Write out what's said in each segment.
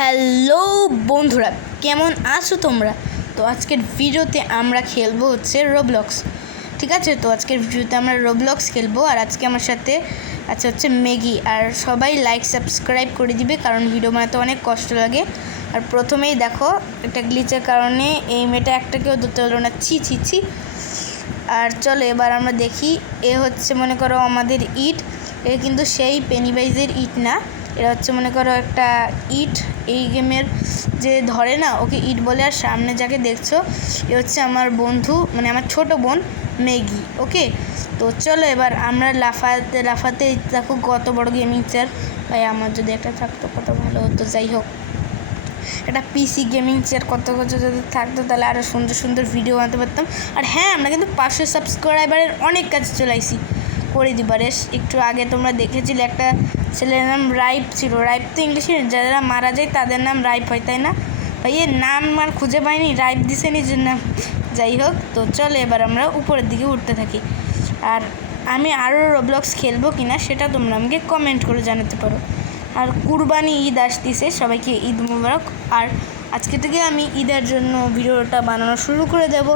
Hello বন্ধুরা, কেমন আছো তোমরা? তো আজকের ভিডিওতে আমরা খেলবো হচ্ছে রোবলক্স। ঠিক আছে, তো আজকের ভিডিওতে আমরা রোবলক্স খেলবো। আর আজকে আমার সাথে আছে হচ্ছে ম্যাগি। আর সবাই লাইক সাবস্ক্রাইব করে দিবে, কারণ ভিডিও বানাতে অনেক কষ্ট লাগে। আর প্রথমেই দেখো, একটা গ্লিচের কারণে এই মেয়েটা একটাকেও ধরতে হলো না। ছি ছি ছি। আর চলো এবার আমরা দেখি। এ হচ্ছে মনে করো আমাদের ইট। এ কিন্তু সেই পেনিভাইজের ইট না, এটা হচ্ছে মনে করো একটা ইট। এই গেমের যে ধরে না, ওকে ইট বলে। আর সামনে যাকে দেখছো, এ হচ্ছে আমার বন্ধু, মানে আমার ছোট বোন ম্যাগি। ওকে, তো চলো এবার আমরা লাফাতে লাফাতে, দেখো কত বড় গেমিং চেয়ার। ভাই আমার যদি একটা থাকতো কত ভালো হতো। যাই হোক, একটা পিসি গেমিং চেয়ার কত যদি থাকতো, তাহলে আরও সুন্দর সুন্দর ভিডিও বানাতে পারতাম। আর হ্যাঁ, আমরা কিন্তু 500 সাবস্ক্রাইবারের অনেক কাজ চলাইছি করে দিবারে। একটু আগে তোমরা দেখেছিলে একটা ছেলের নাম রাইপ ছিল। রাইপ তো ইংলিশে যারা মারা যায় তাদের নাম রাইপ হয়, তাই না ভাই? এর নাম আর খুঁজে পাইনি, রাইপ দিছে নিজের নাম। যাই হোক, তো চলো এবার আমরা উপরের দিকে উঠতে থাকি। আর আমি আরও রোবলক্স খেলবো কিনা সেটা তোমরা আমাকে কমেন্ট করে জানাতে পারো। আর কুরবানি ঈদ আসতেছে, সবাইকে ঈদ মুবারক। আর আজকে থেকে আমি ঈদের জন্য ভিডিওটা বানানো শুরু করে দেব।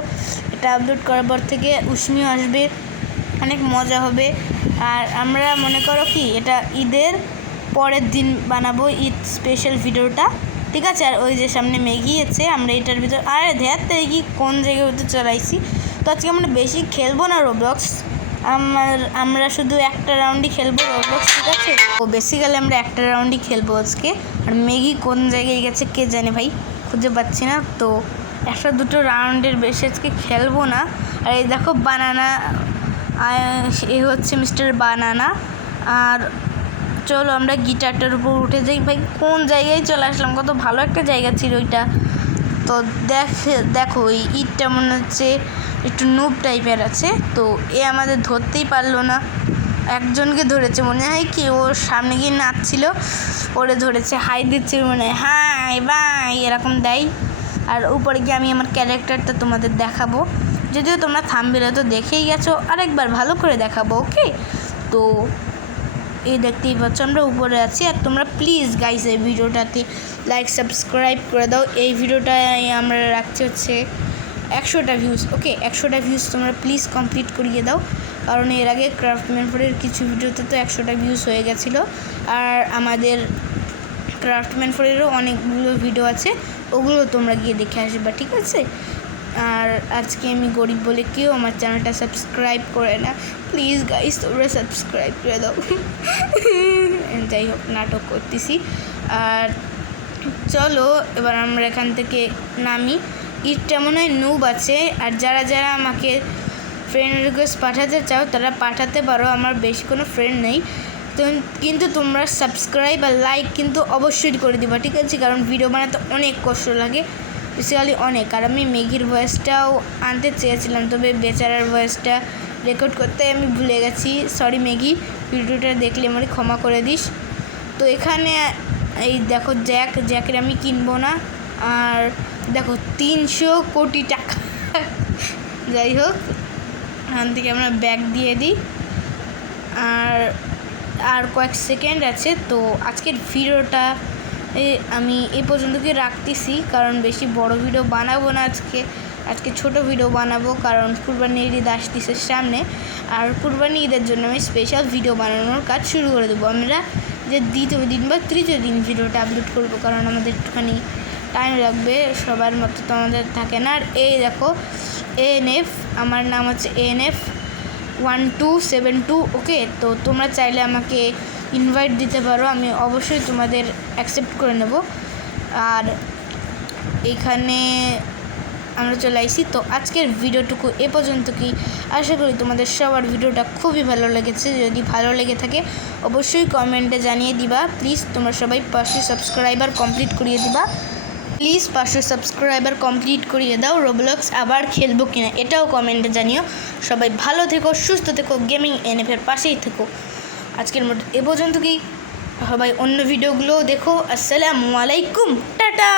এটা আপলোড করার পর থেকে উষ্মিও আসবে, অনেক মজা হবে। আর আমরা মনে করো কি, এটা ঈদের পরের দিন বানাবো ঈদ স্পেশাল ভিডিওটা, ঠিক আছে? আর ওই যে সামনে ম্যাগি আছে, আমরা এটার ভিতর আরে ধ্যাত কি কোন জায়গায় হতে চলাইছি। তো আজকে আমরা বেশি খেলবো না রোবলক্স, আমরা শুধু একটা রাউন্ডই খেলবো রোবলক্স, ঠিক আছে? ও বেসিক্যালি আমরা একটা রাউন্ডই খেলবো আজকে। আর ম্যাগি কোন জায়গায় গেছে কে জানে ভাই, খুঁজে পাচ্ছি না। তো একটা দুটো রাউন্ডের বেশি আজকে খেলবো না। আর এই দেখো বানানা, এ হচ্ছে মিস্টার বানানা। আর চলো আমরা গিটারটার উপর উঠে যাই। ভাই কোন জায়গায় চলে আসলাম, কত ভালো একটা জায়গা ছিল ওইটা। তো দেখো এই ইটটা মনে হচ্ছে একটু নুব টাইপের আছে। তো এ আমাদের ধরতেই পারলো না, একজনকে ধরেছে মনে হয়, কি ওর সামনে গিয়ে নাচছিল, ওরে ধরেছে, হাই দিচ্ছিল মনে হয়, হাই বাই এরকম দেয়। আর উপরে গিয়ে আমি আমার ক্যারেক্টারটা তোমাদের দেখাবো, যদিও তোমরা থাম্বনেলে তো দেখেই গেছো, আরেকবার ভালো করে দেখাবো। ওকে, তো এই দেখতেই পাচ্ছ আমরা উপরে আছি। আর তোমরা প্লিজ গাইস এই ভিডিওটাতে লাইক সাবস্ক্রাইব করে দাও। এই ভিডিওটায় আমরা রাখছি হচ্ছে 100টা ভিউজ। ওকে, 100টা ভিউজ তোমরা প্লিজ কমপ্লিট করিয়ে দাও, কারণ এর আগে ক্রাফটম্যান ফোরের কিছু ভিডিওতে তো 100টা ভিউজ হয়ে গেছিলো। আর আমাদের ক্রাফটম্যান ফোরেরও অনেকগুলো ভিডিও আছে, ওগুলো তোমরা গিয়ে দেখে আসবে, ঠিক আছে? আর আজকে আমি গরিব বলে কেউ আমার চ্যানেলটা সাবস্ক্রাইব করে না, প্লিজ গাইস তোমরা সাবস্ক্রাইব করে দাও। যাই হোক, নাটক করতেছি। আর চলো এবার আমরা এখান থেকে নামি। ইটটা মনে হয় নুব আছে। আর যারা যারা আমাকে ফ্রেন্ড রিকোয়েস্ট পাঠাতে চাও তারা পাঠাতে পারো, আমার বেশি কোনো ফ্রেন্ড নেই। তো কিন্তু তোমরা সাবস্ক্রাইব আর লাইক কিন্তু অবশ্যই করে দিবা, ঠিক আছে? কারণ ভিডিও বানাতে অনেক কষ্ট লাগে, বেসিক্যালি অনেক। আর আমি ম্যাগির ভয়েসটাও আনতে চেয়েছিলাম, তবে বেচারার ভয়েসটা রেকর্ড করতে আমি ভুলে গেছি। সরি ম্যাগি, ভিডিওটা দেখলে আমাকে ক্ষমা করে দিস। তো এখানে এই দেখো জ্যাকের আমি কিনবো না। আর দেখো 300 কোটি টাকা। যাই হোক, এখান থেকে আমরা ব্যাগ দিয়ে দিই। আর কয়েক সেকেন্ড আছে। তো আজকের ভিডিওটা আমি এই পর্যন্তই রাখতেছি, কারণ বেশি বড় ভিডিও বানাবো না আজকে ছোট ভিডিও বানাবো, কারণ কুরবানির ঈদ আসতেছে সামনে। আর কুরবানি ঈদের জন্য আমি স্পেশাল ভিডিও বানানোর কাজ শুরু করে দেবো। আমরা যে দ্বিতীয় দিন বা তৃতীয় দিন ভিডিওটা আপলোড করবো, কারণ আমাদের একটুখানি টাইম লাগবে, সবার মতো তো আমাদের থাকে না। আর এই দেখো ANF, আমার নাম হচ্ছে ANF 1272। ওকে, তো তোমরা চাইলে আমাকে ইনভাইট দিতে পারো, আমি অবশ্যই তোমাদের অ্যাকসেপ্ট করে নেব। আর এইখানে আমরা চলে আসি। তো আজকের ভিডিওটুকু এ পর্যন্ত। কি আশা করি তোমাদের সবার ভিডিওটা খুবই ভালো লেগেছে। যদি ভালো লেগে থাকে অবশ্যই কমেন্টে জানিয়ে দিবা। প্লিজ তোমরা সবাই 500 সাবস্ক্রাইবার কমপ্লিট করিয়ে দিবা, প্লিজ 500 সাবস্ক্রাইবার কমপ্লিট করিয়ে দাও। রোবলক্স আবার খেলবো কিনা এটাও কমেন্টে জানিও। সবাই ভালো থেকো, সুস্থ থেকো, গেমিং NF-এর পাশেই থেকো। আজকের মতো এ পর্যন্ত। কি সবাই অন্য ভিডিওগুলোও দেখো। আসসালামু আলাইকুম, টাটা।